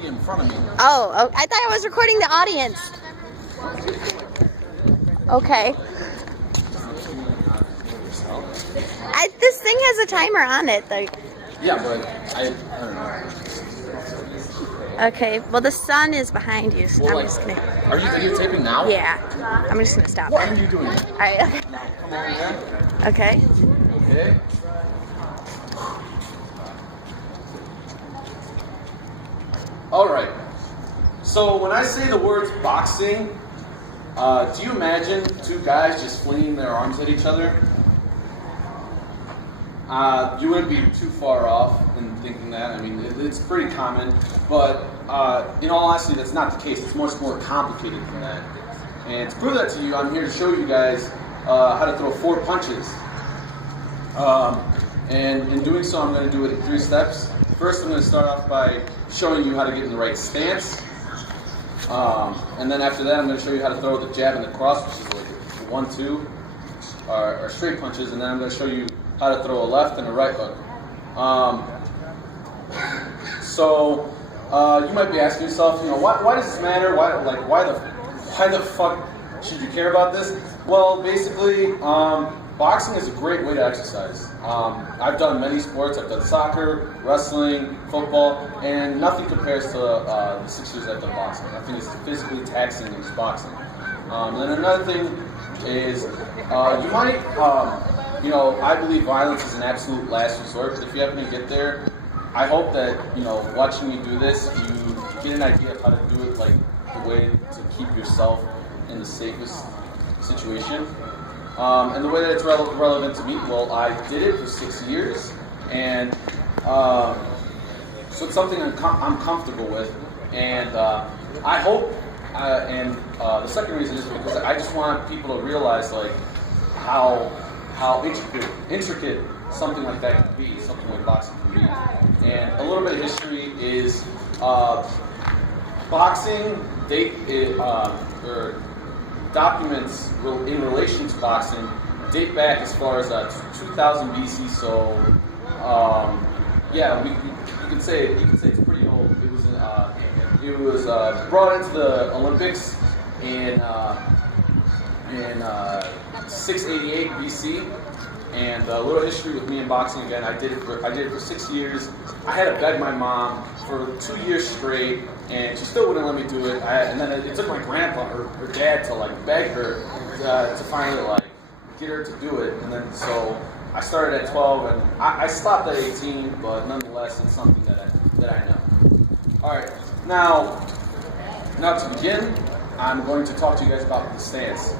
be in front of me. Oh, I thought I was recording the audience. Okay. This thing has a timer on it. Yeah, but I don't know. Okay, well the sun is behind you, so Well, I'm just gonna... Are you videotaping now? Yeah, I'm just gonna stop What it. are you doing? Alright, okay. Now, come over here. Okay. Okay. Alright. So when I say the words boxing, do you imagine two guys just flinging their arms at each other? You wouldn't be too far off in thinking that. I mean, it's pretty common, but in all honesty, that's not the case. It's much more complicated than that. And to prove that to you, I'm here to show you guys how to throw 4 punches. And in doing so, I'm going to do it in 3 steps. First, I'm going to start off by showing you how to get in the right stance. And then after that, I'm going to show you how to throw the jab and the cross, which is like 1, 2, or straight punches. And then I'm going to show you how to throw a left and a right hook. So you might be asking yourself, you know, why does this matter? Why the fuck should you care about this? Well, basically, boxing is a great way to exercise. I've done many sports. I've done soccer, wrestling, football, and nothing compares to the 6 years I've done boxing. Nothing is physically taxing as boxing. And then another thing is you might. You know, I believe violence is an absolute last resort, but if you happen to get there, I hope that, you know, watching me do this, you get an idea of how to do it, like, the way to keep yourself in the safest situation. And the way that it's relevant to me, well, I did it for 6 years, and so it's something I'm comfortable with, and I hope, and the second reason is because I just want people to realize, like, how intricate something like that can be, something like boxing can be. And a little bit of history is boxing or documents in relation to boxing date back as far as 2000 BC. So yeah, you can say it's pretty old. It was brought into the Olympics in 688 BC, and a little history with me in boxing again. I did it for 6 years. I had to beg my mom for 2 years straight, and she still wouldn't let me do it. And then it took my grandpa or her dad to like beg her to finally like get her to do it. And then so I started at 12, and I stopped at 18, but nonetheless, it's something that I know. All right, now to begin, I'm going to talk to you guys about the stance.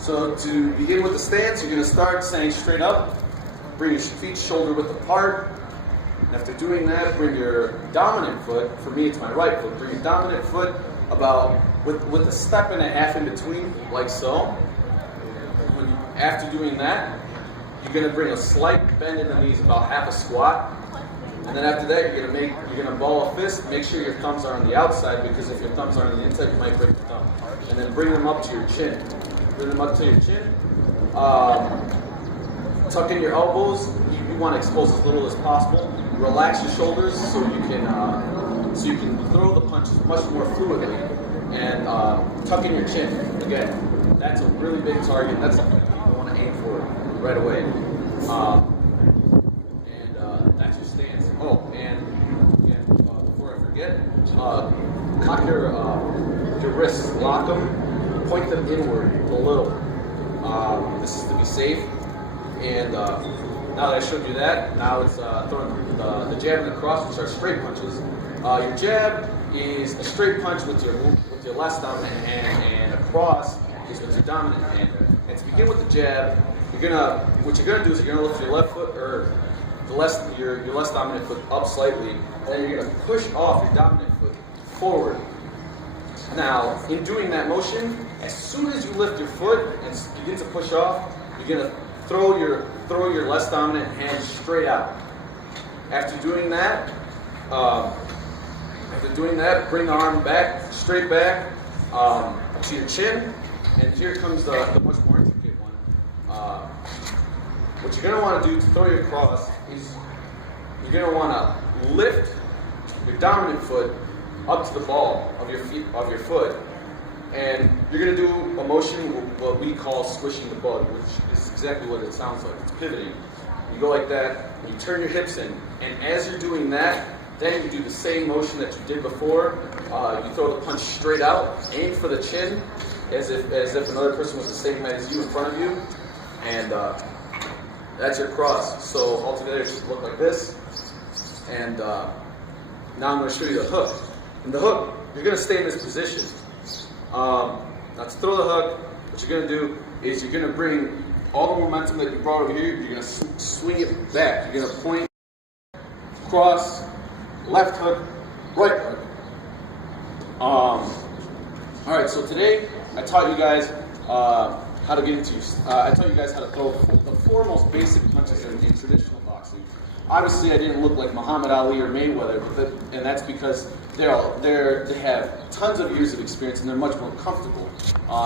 So to begin with the stance, you're going to start standing straight up, bring your feet shoulder width apart, and after doing that, bring your dominant foot, for me it's my right foot, bring your dominant foot about with a step and a half in between, like so. After doing that, you're going to bring a slight bend in the knees, about half a squat. And then after that, you're gonna ball a fist. Make sure your thumbs are on the outside, because if your thumbs are on the inside, you might break the thumb. And then bring them up to your chin. Bring them up to your chin. Tuck in your elbows. You want to expose as little as possible. Relax your shoulders so you can throw the punches much more fluidly. And tuck in your chin. Again, that's a really big target. That's something people want to aim for right away. That's your stance. Oh, and before I forget, lock your wrists, lock them, point them inward a little. This is to be safe. And now that I showed you that, now it's throwing the jab and the cross, which are straight punches. Your jab is a straight punch with your left dominant hand, and a cross is with your dominant hand. And to begin with the jab, what you're gonna do is you're gonna lift your left foot or your less dominant foot up slightly, and then you're going to push off your dominant foot forward. Now, in doing that motion, as soon as you lift your foot and begin to push off, you're going to throw your less dominant hand straight out. After doing that, bring the arm back, straight back to your chin, and here comes the much more intricate one. What you're going to want to do to throw your cross is you're going to want to lift your dominant foot up to the ball of your foot, and you're gonna do a motion what we call squishing the bug, which is exactly what it sounds like. It's pivoting. You go like that, and you turn your hips in, and as you're doing that, then you do the same motion that you did before. You throw the punch straight out, aim for the chin, as if another person was the same height as you in front of you, and that's your cross. So altogether, it should look like this. And now I'm going to show you the hook. And the hook, you're going to stay in this position. Now to throw the hook, what you're going to do is you're going to bring all the momentum that you brought over here, you're going to swing it back. You're going to point, cross, left hook, right hook. Alright, so today I taught you guys how to get into, I taught you guys how to throw the four most basic punches in traditional boxing. Obviously, I didn't look like Muhammad Ali or Mayweather, and that's because they have tons of years of experience and they're much more comfortable.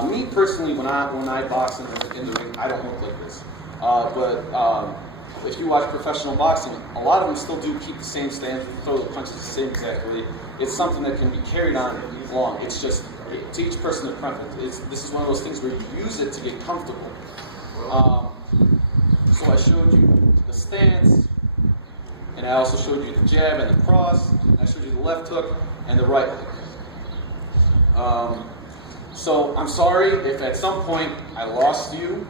Me personally, when I box in the ring, I don't look like this. But if you watch professional boxing, a lot of them still do keep the same stance, throw the punches the same exact way. It's something that can be carried on long. It's just to each person their preference. This is one of those things where you use it to get comfortable. So I showed you the stance. And I also showed you the jab and the cross. And I showed you the left hook and the right hook. So I'm sorry if at some point I lost you.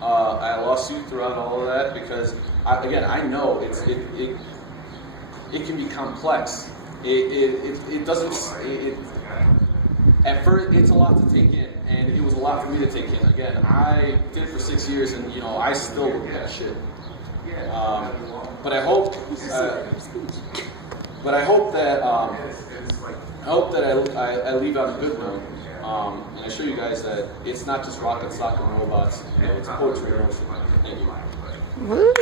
I lost you throughout all of that because, I know it can be complex. It doesn't. At first, it's a lot to take in, and it was a lot for me to take in. Again, I did it for 6 years, and I still look at shit. But I hope that I leave on a good note, and I show you guys that it's not just rocket, sock, and robots. It's poetry and motion. Thank you.